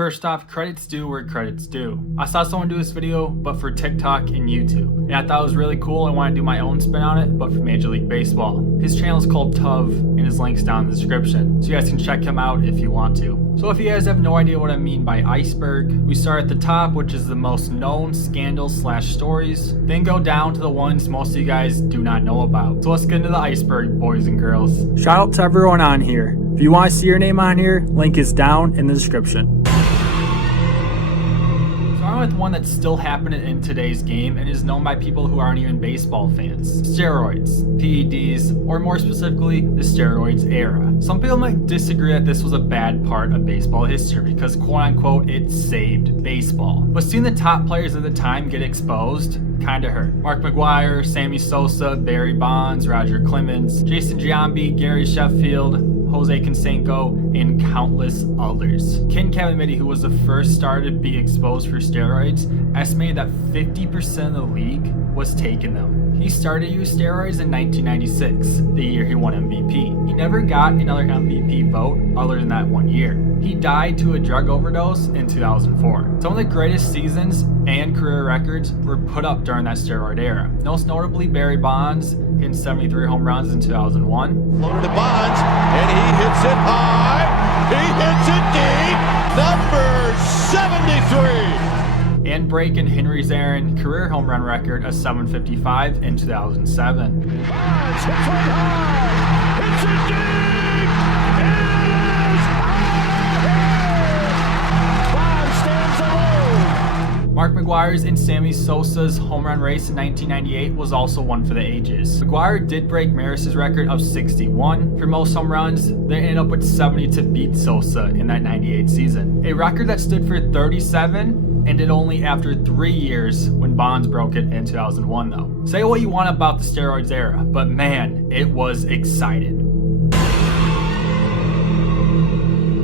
First off, credits due where credits due. I saw someone do this video, but for TikTok and YouTube. And I thought it was really cool. I want to do my own spin on it, but for Major League Baseball. His channel is called Tov, and his link's down in the description. So you guys can check him out if you want to. So if you guys have no idea what I mean by iceberg, we start at the top, which is the most known scandals / stories, then go down to the ones most of you guys do not know about. So let's get into the iceberg, boys and girls. Shout out to everyone on here. If you want to see your name on here, link is down in the description. With one that's still happening in today's game and is known by people who aren't even baseball fans. Steroids, PEDs, or more specifically, the steroids era. Some people might disagree that this was a bad part of baseball history because quote unquote it saved baseball. But seeing the top players at the time get exposed kinda hurt. Mark McGwire, Sammy Sosa, Barry Bonds, Roger Clemens, Jason Giambi, Gary Sheffield, Jose Canseco, and countless others. Ken Caminiti, who was the first starter to be exposed for steroids, estimated that 50% of the league was taking them. He started to use steroids in 1996, the year he won MVP. He never got another MVP vote other than that 1 year. He died to a drug overdose in 2004. Some of the greatest seasons and career records were put up during that steroid era. Most notably Barry Bonds hitting 73 home runs in 2001. Floated to Bonds, and he hits it high. He hits it deep. Number 73. And breaking Henry's Aaron career home run record of 755 in 2007. Bonds hits it high. Hits it deep. It is high. Bonds stands alone. Mark McGwire's and Sammy Sosa's home run race in 1998 was also one for the ages. McGwire did break Maris's record of 61 for most home runs. They ended up with 70 to beat Sosa in that 98 season. A record that stood for 37 ended only after 3 years when Bonds broke it in 2001 though. Say what you want about the steroids era, but man, it was exciting.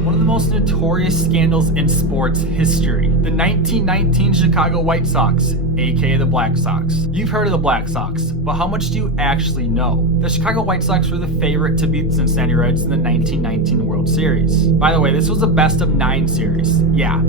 One of the most notorious scandals in sports history. The 1919 Chicago White Sox, aka the Black Sox. You've heard of the Black Sox, but how much do you actually know? The Chicago White Sox were the favorite to beat the Cincinnati Reds in the 1919 World Series. By the way, this was a best of 9 series. Yeah.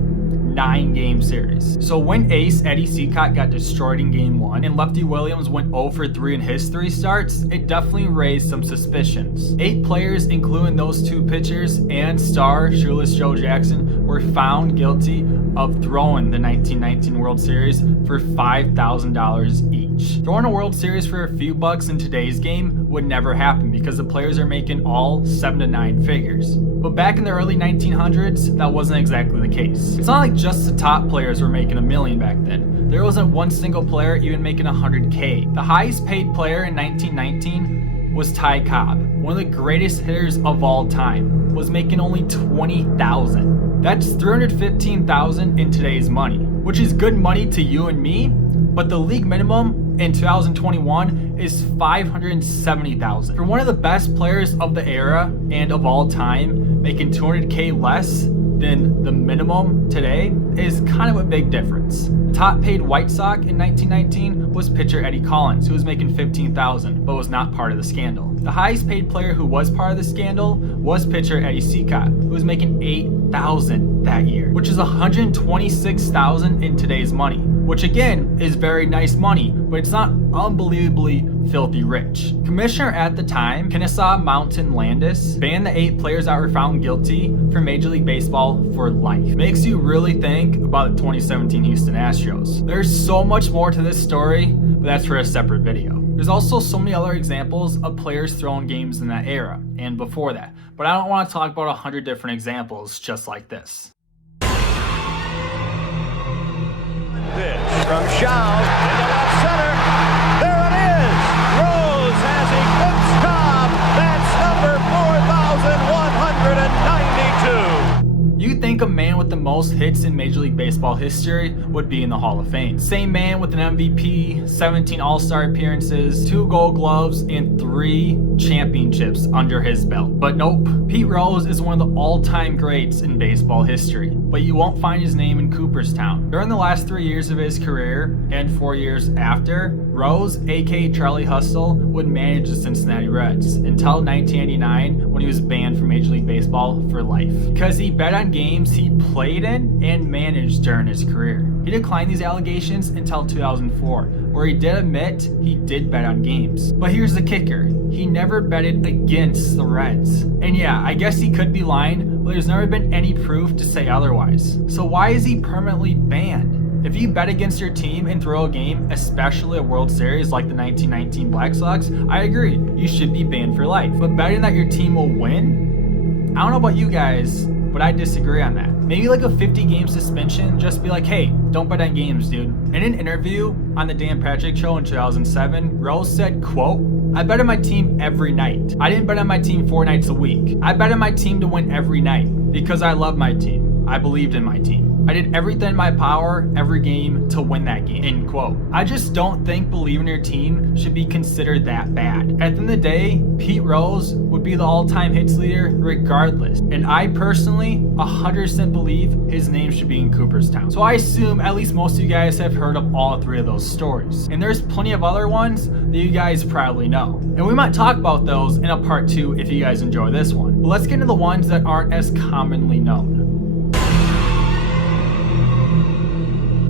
9-game series. So when ace Eddie Seacott got destroyed in game 1 and Lefty Williams went 0 for 3 in his 3 starts, it definitely raised some suspicions. 8 players, including those 2 pitchers and star Shoeless Joe Jackson, were found guilty of throwing the 1919 World Series for $5,000 each. Throwing a World Series for a few bucks in today's game would never happen because the players are making all 7 to 9 figures. But back in the early 1900s, that wasn't exactly the case. It's not like just the top players were making $1 million back then. There wasn't one single player even making $100K. The highest paid player in 1919 was Cobb, one of the greatest hitters of all time, was making only $20,000. That's $315,000 in today's money, which is good money to you and me, but the league minimum in 2021 is $570,000. For one of the best players of the era and of all time, making $200K less than the minimum today is kind of a big difference. The top paid White Sox in 1919 was pitcher Eddie Collins, who was making $15,000, but was not part of the scandal. The highest paid player who was part of the scandal was pitcher Eddie Seacott, who was making $8,000 that year, which is $126,000 in today's money, which again is very nice money, but it's not unbelievably filthy rich. Commissioner at the time, Kennesaw Mountain Landis, banned the 8 players that were found guilty for Major League Baseball for life. Makes you really think about the 2017 Houston Astros. There's so much more to this story, but that's for a separate video. There's also so many other examples of players throwing games in that era and before that, but I don't want to talk about 100 different examples just like this. From Shaw into left center. There it is. Rose has eclipsed Cobb. That's number 4,192. You'd think a man with the most hits in Major League Baseball history would be in the Hall of Fame. Same man with an MVP, 17 All-Star appearances, 2 Gold Gloves, and 3 championships under his belt. But nope, Pete Rose is one of the all-time greats in baseball history, but you won't find his name in Cooperstown. During the last 3 years of his career, and 4 years after, Rose, aka Charlie Hustle, would manage the Cincinnati Reds until 1989 when he was banned from Major League Baseball for life. Because he bet on games teams he played in and managed during his career. He declined these allegations until 2004, where he did admit he did bet on games. But here's the kicker, he never betted against the Reds. And yeah, I guess he could be lying, but there's never been any proof to say otherwise. So why is he permanently banned? If you bet against your team and throw a game, especially a World Series like the 1919 Black Sox, I agree, you should be banned for life. But betting that your team will win? I don't know about you guys, but I disagree on that. Maybe like a 50-game suspension, just be like, hey, don't bet on games, dude. In an interview on the Dan Patrick Show in 2007, Rose said, quote, I bet on my team every night. I didn't bet on my team 4 nights a week. I bet on my team to win every night because I love my team. I believed in my team. I did everything in my power every game to win that game, end quote. I just don't think believing in your team should be considered that bad. At the end of the day, Pete Rose would be the all-time hits leader regardless. And I personally 100% believe his name should be in Cooperstown. So I assume at least most of you guys have heard of all 3 of those stories. And there's plenty of other ones that you guys probably know. And we might talk about those in a part 2 if you guys enjoy this one. But let's get into the ones that aren't as commonly known.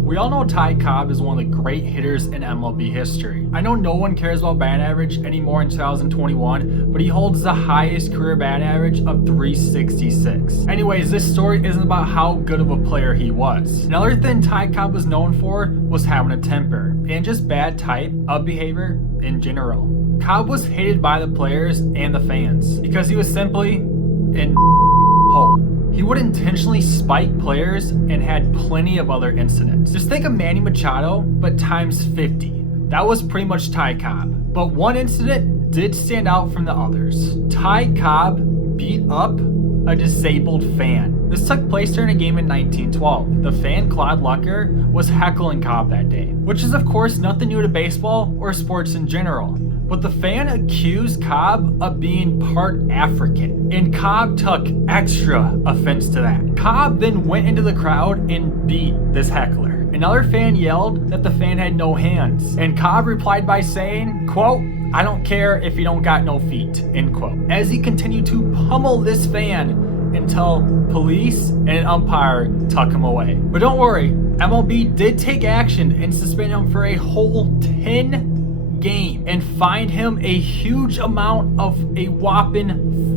We all know Ty Cobb is one of the great hitters in MLB history. I know no one cares about batting average anymore in 2021, but he holds the highest career batting average of 366. Anyways, this story isn't about how good of a player he was. Another thing Ty Cobb was known for was having a temper, and just bad type of behavior in general. Cobb was hated by the players and the fans because he was simply in hole. He would intentionally spike players and had plenty of other incidents. Just think of Manny Machado, but times 50. That was pretty much Ty Cobb. But one incident did stand out from the others. Ty Cobb beat up a disabled fan. This took place during a game in 1912. The fan, Claude Lucker, was heckling Cobb that day, which is of course nothing new to baseball or sports in general. But the fan accused Cobb of being part African, and Cobb took extra offense to that. Cobb then went into the crowd and beat this heckler. Another fan yelled that the fan had no hands, and Cobb replied by saying, quote, I don't care if you don't got no feet, end quote, as he continued to pummel this fan until police and an umpire took him away. But don't worry, MLB did take action and suspend him for a whole 10 game and fined him a huge amount of a whopping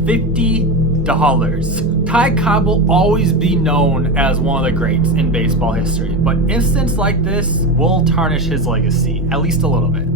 $50. Ty Cobb will always be known as one of the greats in baseball history, but incidents like this will tarnish his legacy, at least a little bit.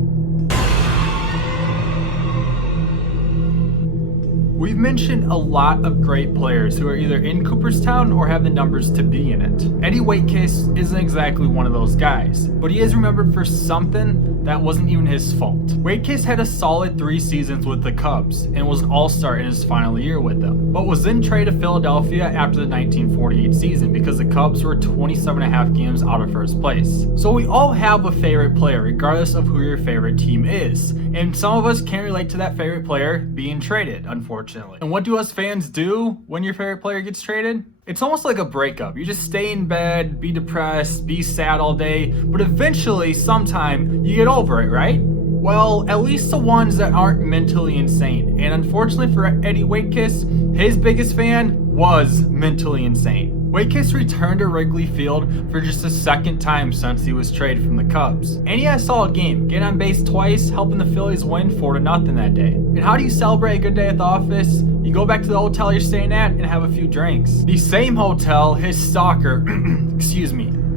We've mentioned a lot of great players who are either in Cooperstown or have the numbers to be in it. Eddie Waitkiss isn't exactly one of those guys, but he is remembered for something that wasn't even his fault. Waitkiss had a solid 3 seasons with the Cubs and was an all-star in his final year with them, but was then traded to Philadelphia after the 1948 season because the Cubs were 27.5 games out of first place. So we all have a favorite player regardless of who your favorite team is, and some of us can't relate to that favorite player being traded, unfortunately. And what do us fans do when your favorite player gets traded? It's almost like a breakup. You just stay in bed, be depressed, be sad all day, but eventually, sometime, you get over it, right? Well, at least the ones that aren't mentally insane. And unfortunately for Eddie Waitkiss, his biggest fan was mentally insane. Waitkiss returned to Wrigley Field for just the 2nd time since he was traded from the Cubs. And he had a solid game, getting on base twice, helping the Phillies win 4-0 that day. And how do you celebrate a good day at the office? You go back to the hotel you're staying at and have a few drinks. The same hotel his stalker,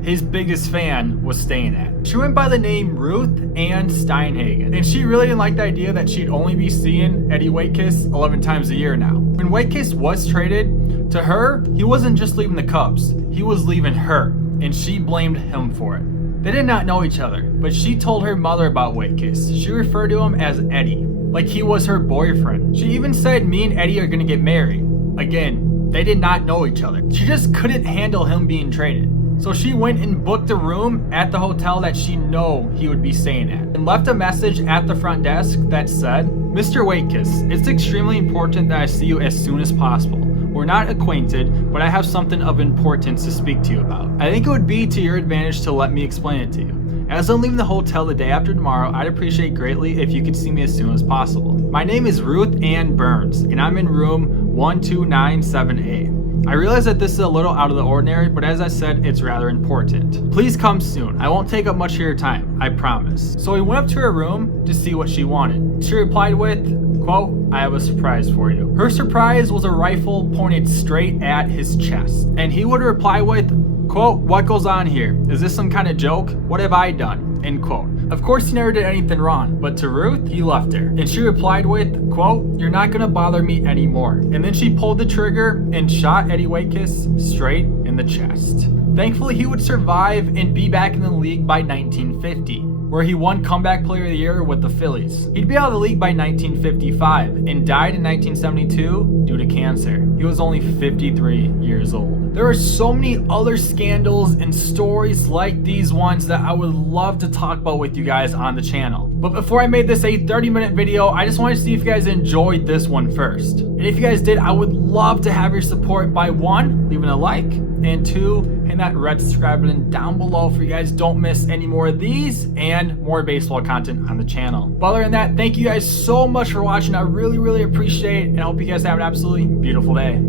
his biggest fan was staying at. She went by the name Ruth Ann Steinhagen, and she really didn't like the idea that she'd only be seeing Eddie Waitkiss 11 times a year now. When Waitkiss was traded, to her, he wasn't just leaving the Cubs, he was leaving her, and she blamed him for it. They did not know each other, but she told her mother about Waitkiss. She referred to him as Eddie, like he was her boyfriend. She even said me and Eddie are gonna get married. Again, they did not know each other. She just couldn't handle him being traded. So she went and booked a room at the hotel that she knew he would be staying at and left a message at the front desk that said, Mr. Waitkiss, it's extremely important that I see you as soon as possible. We're not acquainted, but I have something of importance to speak to you about. I think it would be to your advantage to let me explain it to you. As I'm leaving the hotel the day after tomorrow, I'd appreciate greatly if you could see me as soon as possible. My name is Ruth Ann Burns, and I'm in room 1297A. I realize that this is a little out of the ordinary, but as I said, it's rather important. Please come soon. I won't take up much of your time, I promise. So he went up to her room to see what she wanted. She replied with, quote, I have a surprise for you. Her surprise was a rifle pointed straight at his chest. And he would reply with, quote, what goes on here? Is this some kind of joke? What have I done? End quote. Of course he never did anything wrong, but to Ruth, he left her. And she replied with, quote, you're not gonna bother me anymore. And then she pulled the trigger and shot Eddie Waitkiss straight in the chest. Thankfully, he would survive and be back in the league by 1950, where he won Comeback Player of the Year with the Phillies. He'd be out of the league by 1955 and died in 1972 due to cancer. He was only 53 years old. There are so many other scandals and stories like these ones that I would love to talk about with you guys on the channel. But before I made this a 30-minute video, I just wanted to see if you guys enjoyed this one first. And if you guys did, I would love to have your support by 1, leaving a like, and 2, hitting that red subscribe button down below for you guys don't miss any more of these and more baseball content on the channel. But other than that, thank you guys so much for watching. I really, really appreciate it, and I hope you guys have an absolutely beautiful day.